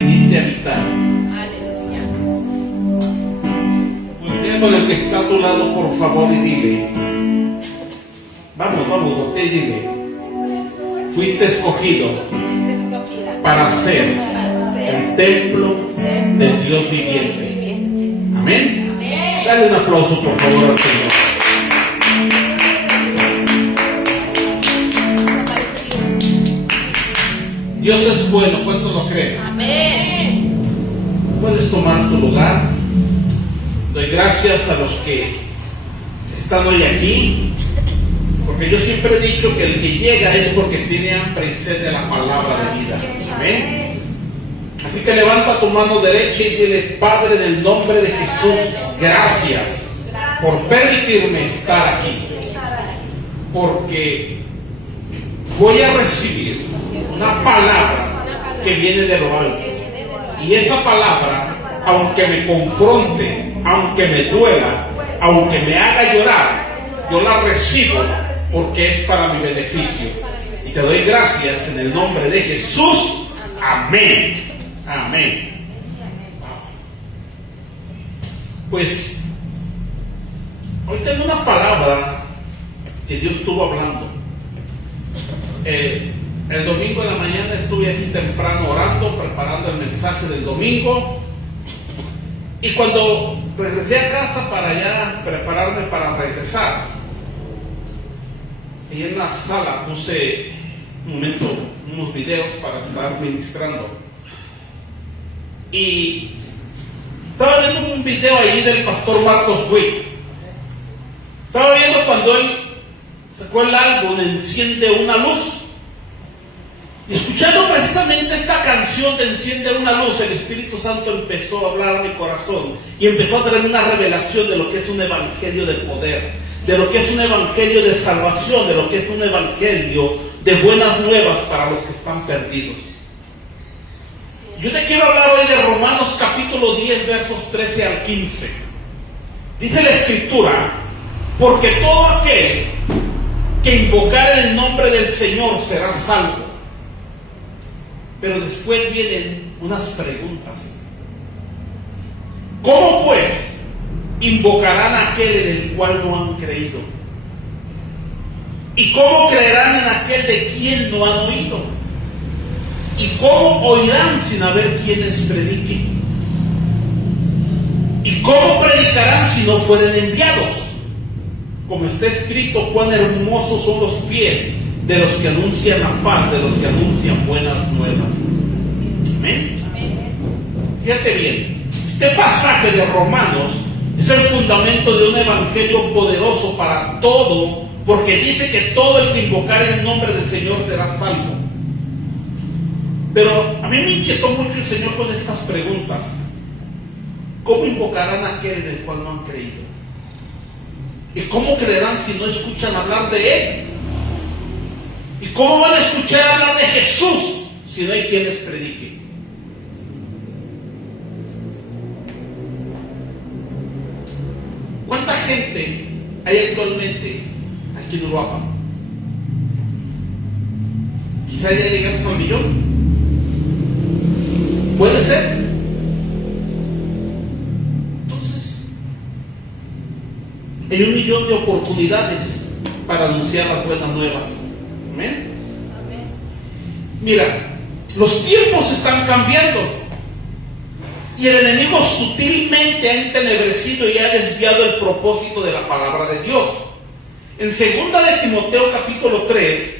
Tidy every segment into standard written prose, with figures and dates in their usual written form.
viniste a habitar. Voltea con el que está a tu lado, por favor, y dile: vamos, voltea y dile: fuiste escogido para ser el templo del Dios viviente. Amén. Dale un aplauso, por favor, al Señor. Dios es bueno, ¿cuántos lo creen? Amén. Puedes tomar tu lugar. Doy gracias a los que están hoy aquí, porque yo siempre he dicho que el que llega es porque tiene hambre y sed de la palabra de vida. Amén. Así que levanta tu mano derecha y dile: Padre, en el nombre de Jesús, gracias por permitirme estar aquí, porque voy a recibir una palabra que viene de lo alto. Y esa palabra, aunque me confronte, aunque me duela, aunque me haga llorar, yo la recibo porque es para mi beneficio. Y te doy gracias en el nombre de Jesús. Amén. Amén. Pues hoy tengo una palabra que Dios estuvo hablando. El domingo en la mañana estuve aquí temprano orando, preparando el mensaje del domingo. Y cuando regresé a casa para ya prepararme para regresar, y en la sala puse un momento unos videos para estar ministrando. Y estaba viendo un video ahí del pastor Marcos Witt. Estaba viendo cuando él sacó el álbum Enciende una luz. Y escuchando precisamente esta canción de Enciende una luz, el Espíritu Santo empezó a hablar a mi corazón y empezó a traer una revelación de lo que es un evangelio de poder, de lo que es un evangelio de salvación, de lo que es un evangelio de buenas nuevas para los que están perdidos. Yo te quiero hablar hoy de Romanos capítulo 10, versos 13 al 15. Dice la Escritura: porque todo aquel que invocar el nombre del Señor será salvo. Pero después vienen unas preguntas. ¿Cómo pues invocarán a aquel en el cual no han creído? ¿Y cómo creerán en aquel de quien no han oído? ¿Y cómo oirán sin haber quienes prediquen? ¿Y cómo predicarán si no fueren enviados? Como está escrito: cuán hermosos son los pies de los que anuncian la paz, de los que anuncian buenas nuevas. Amén. Fíjate bien, este pasaje de Romanos es el fundamento de un evangelio poderoso para todo, porque dice que todo el que invocar el nombre del Señor será salvo. Pero a mí me inquietó mucho el Señor con estas preguntas. ¿Cómo invocarán a aquel en el cual no han creído? ¿Y cómo creerán si no escuchan hablar de Él? ¿Y cómo van a escuchar hablar de Jesús si no hay quienes prediquen? ¿Cuánta gente hay actualmente aquí en Uruapan? Quizá ya llegamos a 1 millón. ¿Puede ser? Entonces, hay 1 millón de oportunidades para anunciar las buenas nuevas. Amén. Mira, los tiempos están cambiando y el enemigo sutilmente ha entenebrecido y ha desviado el propósito de la palabra de Dios. En 2 de Timoteo capítulo 3,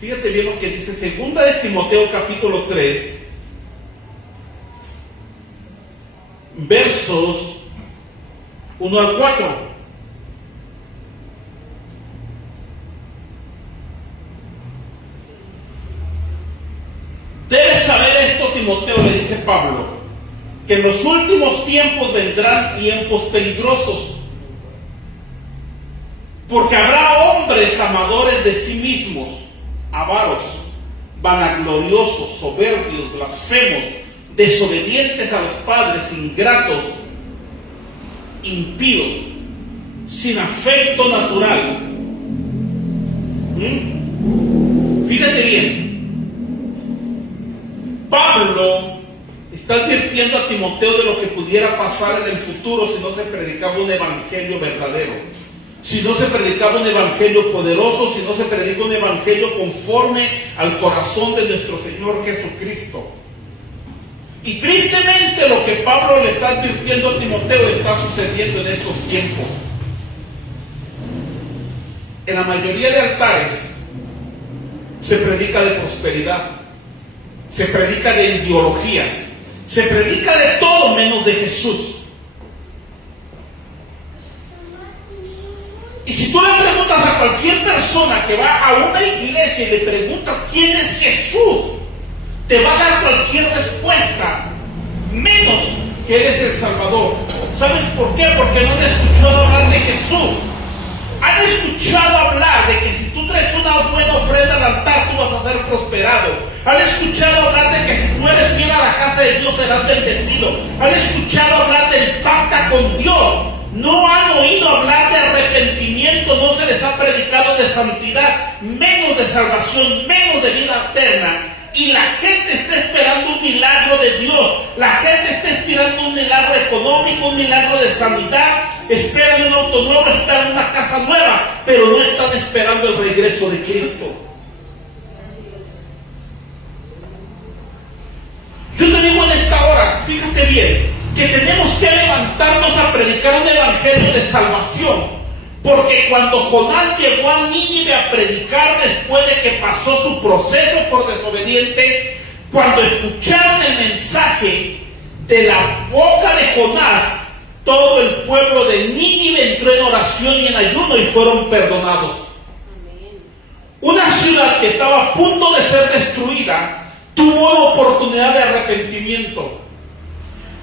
fíjate bien lo que dice 2 de Timoteo capítulo 3, versos 1 al 4. Debes saber esto, Timoteo, le dice Pablo, que en los últimos tiempos vendrán tiempos peligrosos, porque habrá hombres amadores de sí mismos, avaros, vanagloriosos, soberbios, blasfemos, desobedientes a los padres, ingratos, impíos, sin afecto natural. Fíjate bien. Pablo está advirtiendo a Timoteo de lo que pudiera pasar en el futuro si no se predicaba un evangelio verdadero, si no se predicaba un evangelio poderoso, si no se predica un evangelio conforme al corazón de nuestro Señor Jesucristo. Y tristemente lo que Pablo le está advirtiendo a Timoteo está sucediendo en estos tiempos. En la mayoría de altares se predica de prosperidad, se predica de ideologías, se predica de todo menos de Jesús. Y si tú le preguntas a cualquier persona que va a una iglesia y le preguntas quién es Jesús, te va a dar cualquier respuesta, menos que eres el Salvador. ¿Sabes por qué? Porque no han escuchado hablar de Jesús. Han escuchado hablar de que si tú traes una buena ofrenda al altar, tú vas a ser prosperado. Han escuchado hablar de que si tú eres fiel a la casa de Dios, serás bendecido. Han escuchado hablar del pacto con Dios. No han oído hablar de arrepentimiento, no se les ha predicado de santidad, menos de salvación, menos de vida eterna. Y la gente está esperando un milagro de Dios. La gente está esperando un milagro económico, un milagro de sanidad. Esperan un auto nuevo, esperan una casa nueva, pero no están esperando el regreso de Cristo. Yo te digo en esta hora, fíjate bien, que tenemos que levantarnos a predicar un evangelio de salvación. Porque cuando Jonás llegó a Nínive a predicar después de que pasó su proceso por desobediente, cuando escucharon el mensaje de la boca de Jonás, todo el pueblo de Nínive entró en oración y en ayuno y fueron perdonados. Una ciudad que estaba a punto de ser destruida tuvo la oportunidad de arrepentimiento.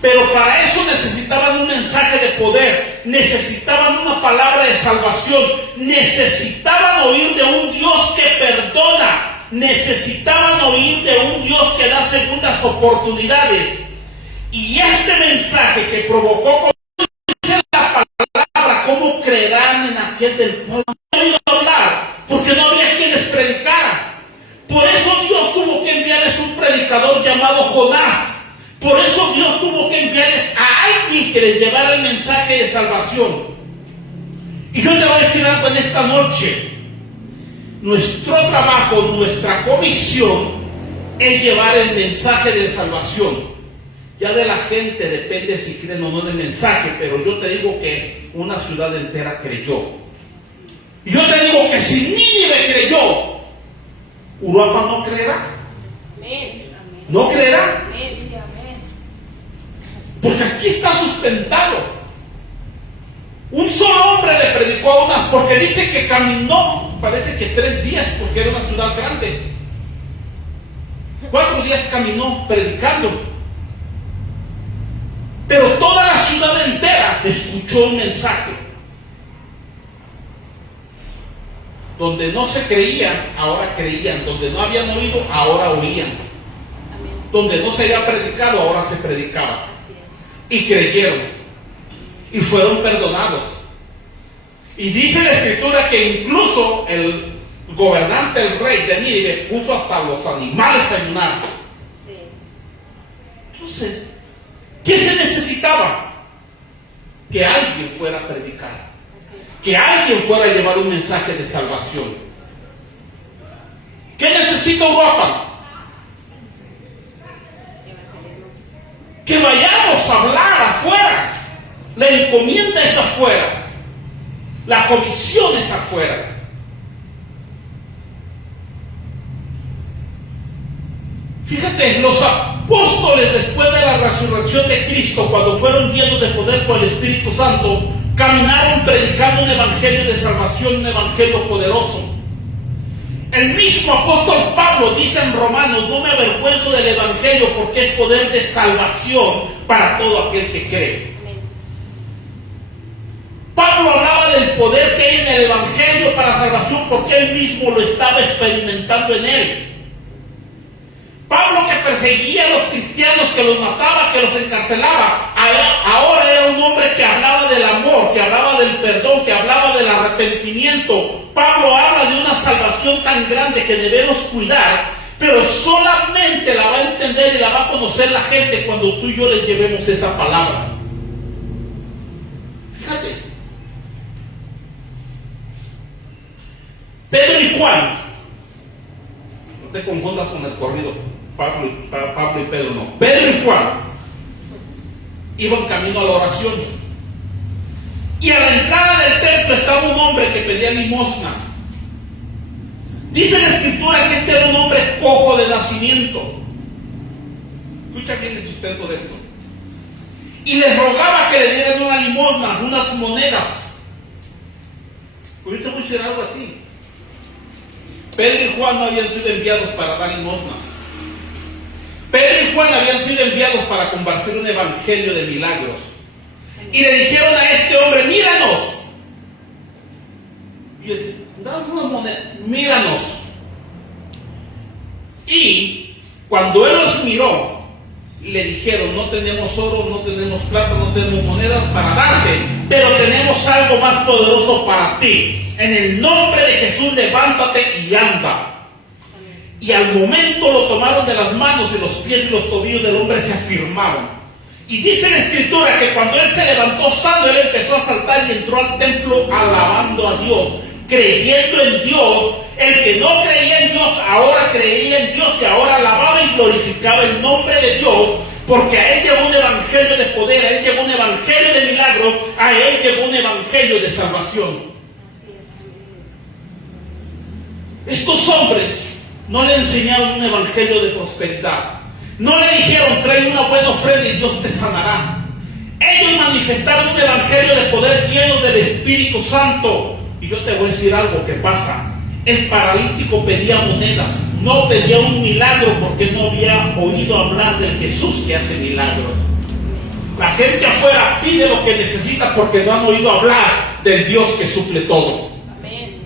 Pero para eso necesitaban un mensaje de poder, necesitaban una palabra de salvación, necesitaban oír de un Dios que perdona, necesitaban oír de un Dios que da segundas oportunidades. Y este mensaje que provocó la palabra, ¿cómo creerán en aquel del cual no han oído hablar? Porque no había quien les predicara. Por eso Dios tuvo que enviarles un predicador llamado Jonás. Por eso Dios tuvo que enviarles a alguien que les llevara el mensaje de salvación. Y yo te voy a decir algo en esta noche. Nuestro trabajo, nuestra comisión es llevar el mensaje de salvación. Ya de la gente depende si creen o no en el mensaje, pero yo te digo que una ciudad entera creyó. Y yo te digo que si Nínive creyó, Uruapan no creerá. ¿No creerá? Porque aquí está sustentado. Un solo hombre le predicó a unas, porque dice que caminó, parece que 3 días, porque era una ciudad grande. 4 días caminó predicando. Pero toda la ciudad entera escuchó un mensaje. Donde no se creían, ahora creían. Donde no habían oído, ahora oían. Donde no se había predicado, ahora se predicaba. Y creyeron y fueron perdonados. Y dice la escritura que incluso el gobernante, el rey de Nínive, puso hasta los animales a ayunar. Entonces, ¿qué se necesitaba? Que alguien fuera a predicar, que alguien fuera a llevar un mensaje de salvación. ¿Qué necesita Uruapan? Que vayamos a hablar afuera. La encomienda es afuera. La comisión es afuera. Fíjate, los apóstoles después de la resurrección de Cristo, cuando fueron llenos de poder por el Espíritu Santo, caminaron predicando un evangelio de salvación, un evangelio poderoso. El mismo apóstol Pablo dice en Romanos: no me avergüenzo del evangelio, porque es poder de salvación para todo aquel que cree. Pablo hablaba del poder que hay en el evangelio para salvación, porque él mismo lo estaba experimentando en él. Pablo, que perseguía a los cristianos, que los mataba, que los encarcelaba, ahora era un hombre que hablaba del amor, que hablaba del perdón, que hablaba del arrepentimiento. Pablo habla de una salvación tan grande que debemos cuidar, pero solamente la va a entender y la va a conocer la gente cuando tú y yo les llevemos esa palabra. Fíjate. Pedro y Juan, no te confundas con el corrido, Pablo y Pedro, no. Pedro y Juan iban camino a la oración. Y a la entrada del templo estaba un hombre que pedía limosna. Dice la escritura que este era un hombre cojo de nacimiento. Escucha bien el sustento de esto. Y les rogaba que le dieran una limosna, unas monedas. Pero yo te voy a decir algo a ti. Pedro y Juan no habían sido enviados para dar limosnas. Pedro y Juan habían sido enviados para compartir un evangelio de milagros. Y le dijeron a este hombre, míranos. Y él dice, dame unas monedas, míranos. Y cuando él los miró, le dijeron, no tenemos oro, no tenemos plata, no tenemos monedas para darte, pero tenemos algo más poderoso para ti. En el nombre de Jesús, levántate y anda. Y al momento lo tomaron de las manos, y los pies y los tobillos del hombre se afirmaron. Y dice la escritura que cuando él se levantó sano, él empezó a saltar y entró al templo alabando a Dios, creyendo en Dios. El que no creía en Dios ahora creía en Dios, que ahora alababa y glorificaba el nombre de Dios, porque a él llegó un evangelio de poder, a él llegó un evangelio de milagros, a él llegó un evangelio de salvación. Estos hombres no le enseñaron un evangelio de prosperidad. No le dijeron, trae una buena ofrenda y Dios te sanará. Ellos manifestaron un evangelio de poder lleno del Espíritu Santo. Y yo te voy a decir algo que pasa. El paralítico pedía monedas, no pedía un milagro, porque no había oído hablar del Jesús que hace milagros. La gente afuera pide lo que necesita porque no han oído hablar del Dios que suple todo. Amén.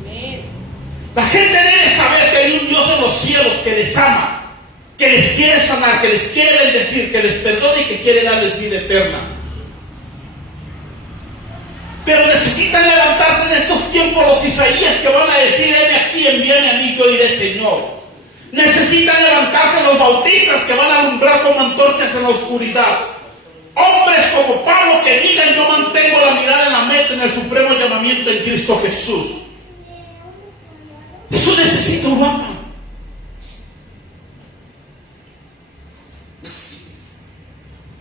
Amén. La gente debe saber que hay un Dios en los cielos que les ama, que les quiere sanar, que les quiere bendecir, que les perdona y que quiere darles vida eterna. Pero necesitan levantarse en estos tiempos los Isaías que van a decir, heme aquí, envíame a mí, yo iré, Señor. Necesitan levantarse los bautistas que van a alumbrar como antorchas en la oscuridad. Hombres como Pablo que digan, yo mantengo la mirada en la meta, en el supremo llamamiento en Cristo Jesús. Eso necesita Uruapan.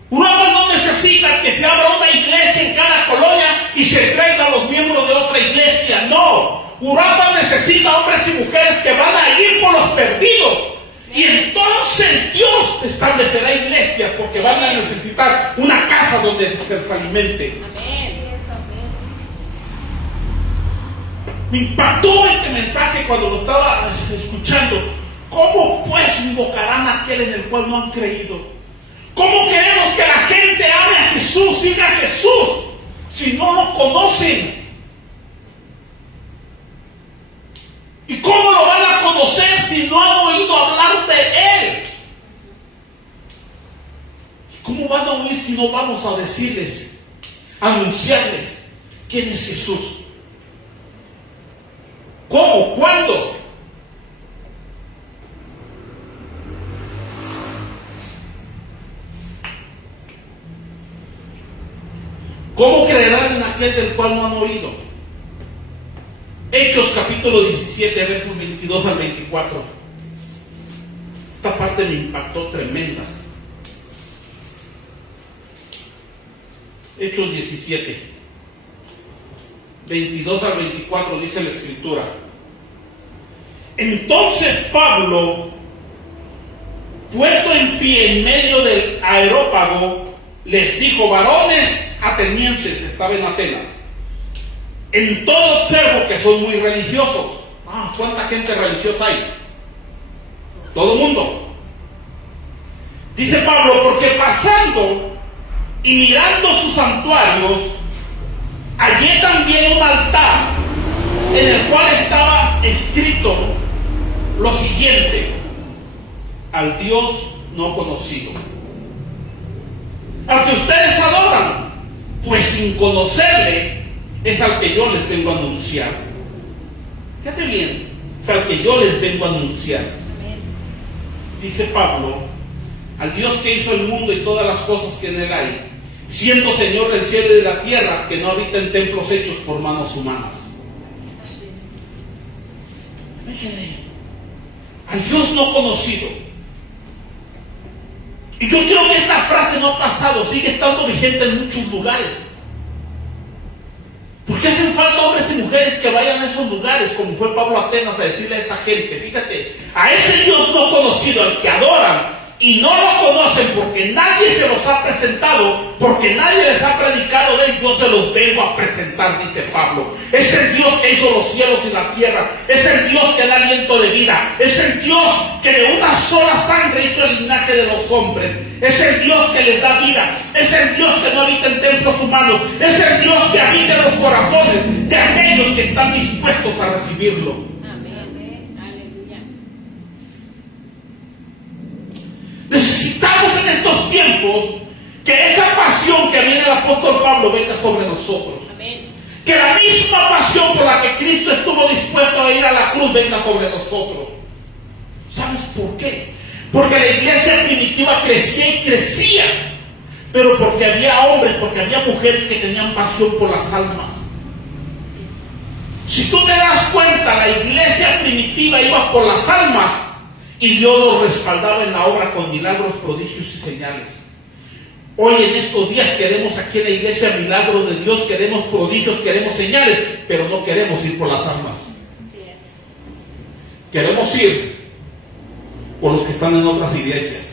Uruapan no necesita que se abra una iglesia en cada colonia y se traiga a los miembros de otra iglesia. No. Uruapan necesita hombres y mujeres que van a ir por los perdidos. Y entonces Dios establecerá iglesias, porque van a necesitar una casa donde se alimente. Amén. Me impactó este mensaje cuando lo estaba escuchando. ¿Cómo pues invocarán a aquel en el cual no han creído? ¿Cómo queremos que la gente ame a Jesús, diga a Jesús, si no lo conocen? ¿Y cómo lo van a conocer si no han oído hablar de Él? ¿Y cómo van a oír si no vamos a decirles, a anunciarles quién es Jesús? ¿Cómo? ¿Cuándo? ¿Cómo creerán en aquel del cual no han oído? Hechos capítulo 17, versos 22 al 24. Esta parte me impactó tremenda. Hechos 17, 22 al 24 dice la escritura. Entonces Pablo, puesto en pie en medio del aerópago, les dijo, varones atenienses, estaba en Atenas, en todo observo que son muy religiosos. ¿Cuánta gente religiosa hay? Todo el mundo. Dice Pablo, porque pasando y mirando sus santuarios, hallé también un altar en el cual estaba escrito lo siguiente: al Dios no conocido. Al que ustedes adoran, pues sin conocerle, es al que yo les vengo a anunciar. Fíjate bien, es al que yo les vengo a anunciar. Dice Pablo, al Dios que hizo el mundo y todas las cosas que en él hay, siendo Señor del cielo y de la tierra, que no habita en templos hechos por manos humanas. Me quedé. Al Dios no conocido. Y yo creo que esta frase no ha pasado, sigue estando vigente en muchos lugares. Porque hacen falta hombres y mujeres que vayan a esos lugares, como fue Pablo a Atenas a decirle a esa gente, fíjate, a ese Dios no conocido, al que adoran, y no lo conocen porque nadie se los ha presentado, porque nadie les ha predicado de él, yo se los vengo a presentar, dice Pablo. Es el Dios que hizo los cielos y la tierra, es el Dios que da aliento de vida, es el Dios que de una sola sangre hizo el linaje de los hombres, es el Dios que les da vida, es el Dios que no habita en templos humanos, es el Dios que habita en los corazones de aquellos que están dispuestos a recibirlo. Necesitamos en estos tiempos que esa pasión que viene del apóstol Pablo venga sobre nosotros. Amén. Que la misma pasión por la que Cristo estuvo dispuesto a ir a la cruz venga sobre nosotros. ¿Sabes por qué? Porque la iglesia primitiva crecía y crecía, pero porque había hombres, porque había mujeres que tenían pasión por las almas. Si tú te das cuenta, la iglesia primitiva iba por las almas, y Dios los respaldaba en la obra con milagros, prodigios y señales. Hoy en estos días queremos aquí en la iglesia milagros de Dios, queremos prodigios, queremos señales, pero no queremos ir por las almas. Queremos ir por los que están en otras iglesias.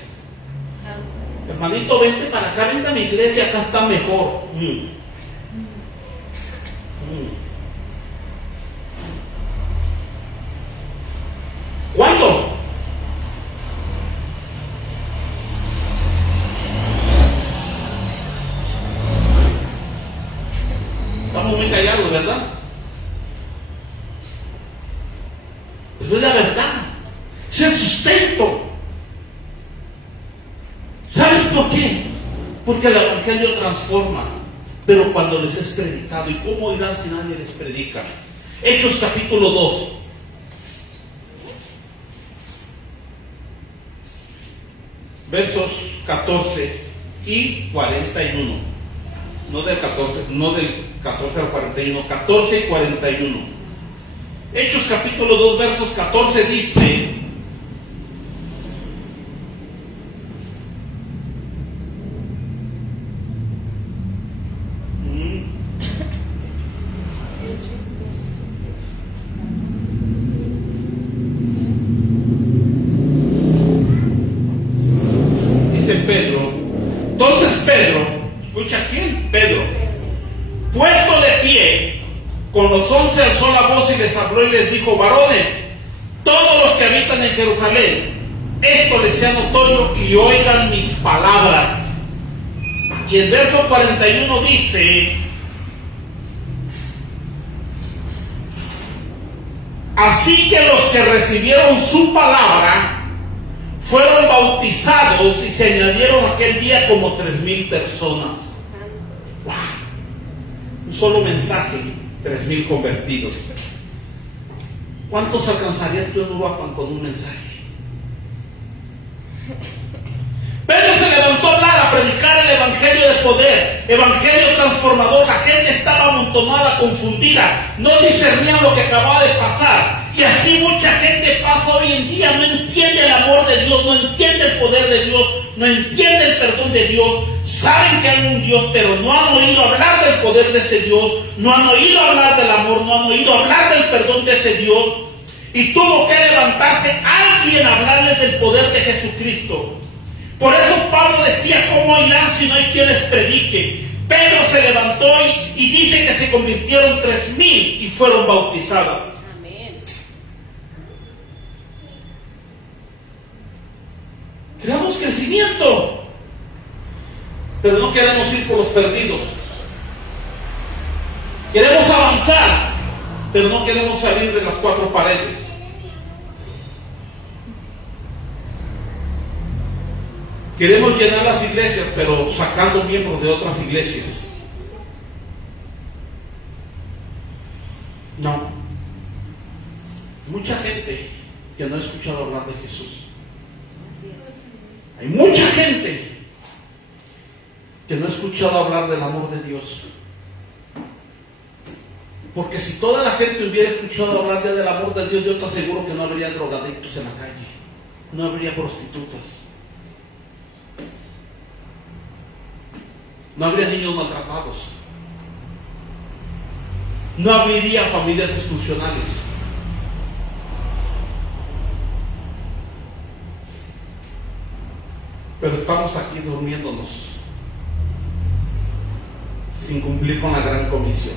Hermanito, vente para acá, vente a mi iglesia, acá está mejor. ¿Cuándo? Estamos muy callados, ¿verdad? Pero es la verdad, es el sustento. ¿Sabes por qué? Porque el evangelio transforma, pero cuando les es predicado. ¿Y cómo irán si nadie les predica? Hechos capítulo 2. Versos 14 y 41. No del 14 al 41, 14 y 41. Hechos capítulo 2, versos 14 dice: dice Pedro, entonces Pedro, escucha quién, Pedro, puesto de pie, con los 11 alzó la voz y les habló y les dijo: varones, todos los que habitan en Jerusalén, esto les sea notorio y oigan mis palabras. Y el verso 41 dice: así que los que recibieron su palabra fueron bautizados y se añadieron aquel día como 3,000 personas. ¡Wow! Un solo mensaje, 3,000 convertidos. ¿Cuántos alcanzarías tú en Uruapan con un mensaje? Pedro se levantó a hablar, a predicar el evangelio de poder, evangelio transformador. La gente estaba amontonada, confundida, no discernían lo que acababa de pasar. Y así mucha gente pasa hoy en día, no entiende el amor de Dios, no entiende el poder de Dios, no entiende el perdón de Dios. Saben que hay un Dios, pero no han oído hablar del poder de ese Dios, no han oído hablar del amor, no han oído hablar del perdón de ese Dios. Y tuvo que levantarse alguien a hablarles del poder de Jesucristo. Por eso Pablo decía: ¿cómo irán si no hay quien les predique? Pedro se levantó y dice que se convirtieron 3,000 y fueron bautizadas. Amén. Creamos crecimiento, pero no queremos ir por los perdidos. Queremos avanzar, pero no queremos salir de las 4 paredes. Queremos llenar las iglesias, pero sacando miembros de otras iglesias. No. Mucha gente que no ha escuchado hablar de Jesús. Hay mucha gente que no ha escuchado hablar del amor de Dios. Porque si toda la gente hubiera escuchado hablar ya del amor de Dios, yo te aseguro que no habría drogadictos en la calle, no habría prostitutas, no habría niños maltratados, no habría familias disfuncionales. Pero estamos aquí durmiéndonos sin cumplir con la gran comisión.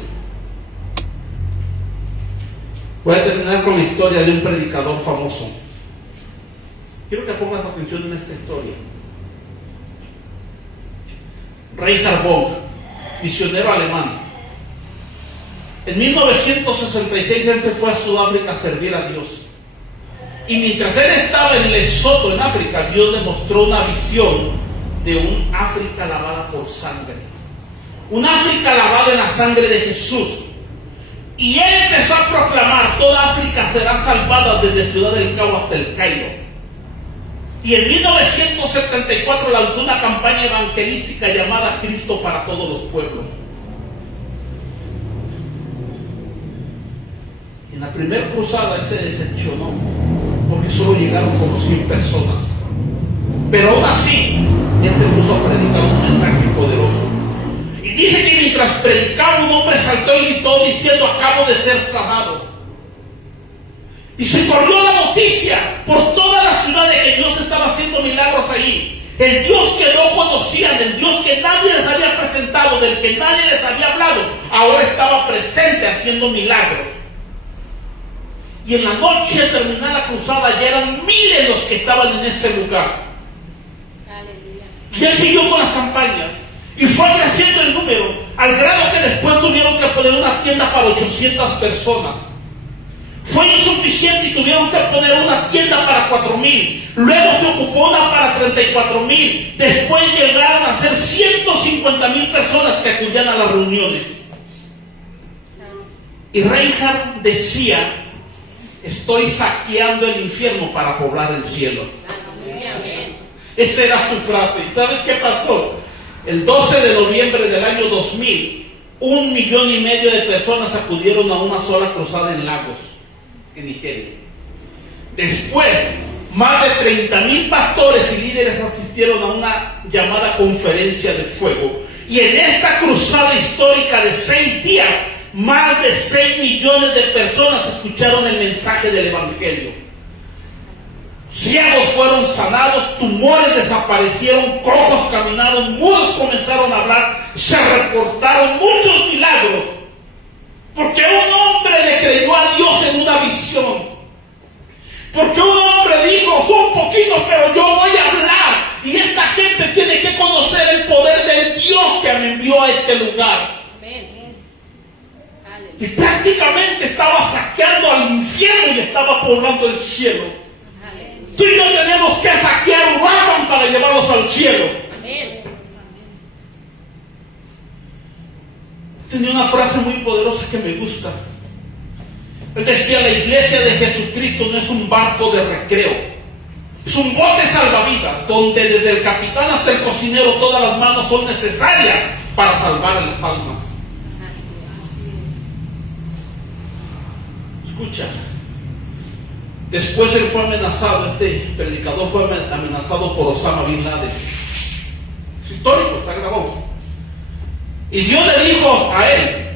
Voy a terminar con la historia de un predicador famoso. Quiero que pongas atención en esta historia. Reinhard Bonk, misionero alemán. En 1966 él se fue a Sudáfrica a servir a Dios. Y mientras él estaba en Lesoto, en África, Dios le mostró una visión de un África lavada por sangre. Un África lavada en la sangre de Jesús. Y él empezó a proclamar: toda África será salvada desde Ciudad del Cabo hasta el Cairo. Y en 1974 lanzó una campaña evangelística llamada Cristo para todos los pueblos. En la primera cruzada él se decepcionó, porque solo llegaron como 100 personas. Pero aún así, él se puso a predicar un mensaje poderoso. Y dice que mientras predicaba, un hombre saltó y gritó diciendo: acabo de ser sanado. Y se corrió la noticia por toda la ciudad de que Dios estaba haciendo milagros ahí. El Dios que no conocían, el Dios que nadie les había presentado, del que nadie les había hablado, ahora estaba presente haciendo milagros. Y en la noche de terminar la cruzada ya eran miles los que estaban en ese lugar. Aleluya. Y él siguió con las campañas. Y fue creciendo el número, al grado que después tuvieron que poner una tienda para 800 personas. Fue insuficiente y tuvieron que poner una tienda para 4,000. Luego se ocupó una para 34,000. Después llegaron a ser 150,000 personas que acudían a las reuniones. Y Reinhard decía: estoy saqueando el infierno para poblar el cielo. Amén. Esa era su frase. ¿Y sabes qué pasó? El 12 de noviembre del año 2000, 1,5 millones de personas acudieron a una sola cruzada en Lagos, en Nigeria. Después, más de 30,000 pastores y líderes asistieron a una llamada conferencia de fuego. Y en esta cruzada histórica de 6 días, más de 6 millones de personas escucharon el mensaje del Evangelio. Ciegos fueron sanados, tumores desaparecieron, cojos caminaron, mudos comenzaron a hablar, se reportaron muchos milagros. Porque un hombre le creyó a Dios en una visión. Porque un hombre dijo: son poquitos, pero yo voy a hablar. Y esta gente tiene que conocer el poder del Dios que me envió a este lugar. Amén. Y prácticamente estaba saqueando al infierno y estaba poblando el cielo. Tú y yo tenemos que saquear Raman para llevarlos al cielo. Amén. Tenía una frase muy poderosa que me gusta. Él decía: la iglesia de Jesucristo no es un barco de recreo, es un bote salvavidas, donde desde el capitán hasta el cocinero todas las manos son necesarias para salvar a las almas. Escucha. Después él fue amenazado, este predicador fue amenazado por Osama Bin Laden. Es histórico, está grabado. Y Dios le dijo a él: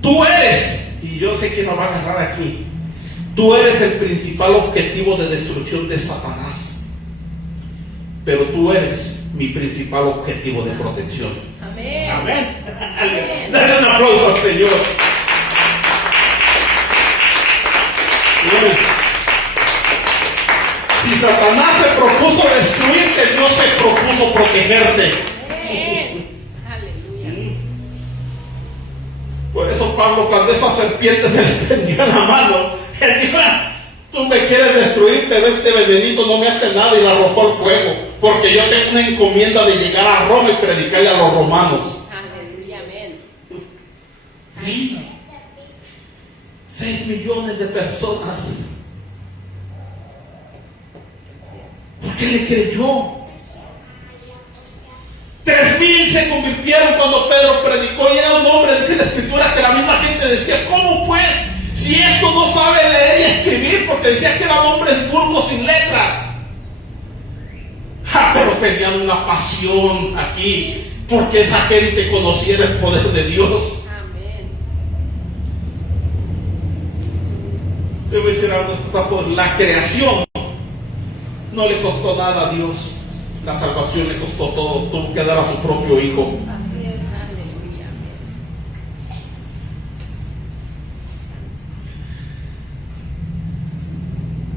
tú eres, y yo sé que nos va a agarrar aquí, tú eres el principal objetivo de destrucción de Satanás, pero tú eres mi principal objetivo de protección. Amén. Amén. Dale un aplauso al Señor. Si Satanás se propuso destruirte, Dios se propuso protegerte. Amén. Aleluya. Por eso Pablo, cuando esa serpiente se le prendió en la mano, él dijo: tú me quieres destruir, pero este venenito no me hace nada, y le arrojó al fuego, porque yo tengo una encomienda de llegar a Roma y predicarle a los romanos. Aleluya. Amén. Sí. 6 millones de personas. Porque le creyó. se convirtieron cuando Pedro predicó, y era un hombre, dice la escritura, que la misma gente decía, ¿cómo pues? Si esto no sabe leer y escribir, porque decía que eran hombres burdos sin letras. Pero tenían una pasión aquí, porque esa gente conociera el poder de Dios. Amén. Te voy a decir algo, la creación no le costó nada a Dios. La salvación le costó todo, tuvo que dar a su propio hijo. Así es. Aleluya.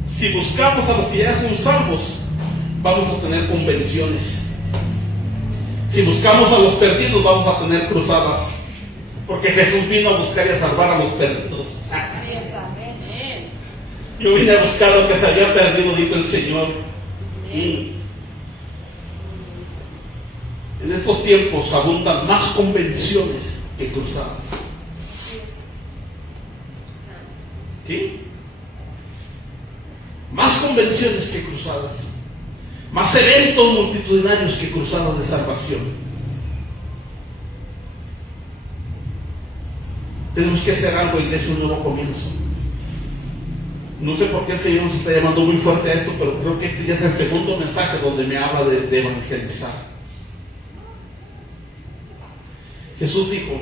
Si buscamos a los que ya son salvos, vamos a tener convenciones. Si buscamos a los perdidos, vamos a tener cruzadas. Porque Jesús vino a buscar y a salvar a los perdidos. Así es. Amén. Yo vine a buscar a los que se había perdido, dijo el Señor. En estos tiempos abundan más convenciones que cruzadas. ¿Sí? Más convenciones que cruzadas. Más eventos multitudinarios que cruzadas de salvación. Tenemos que hacer algo, iglesia, un nuevo comienzo. No sé por qué el Señor nos está llamando muy fuerte a esto, pero creo que este ya es el segundo mensaje donde me habla de evangelizar. Jesús dijo,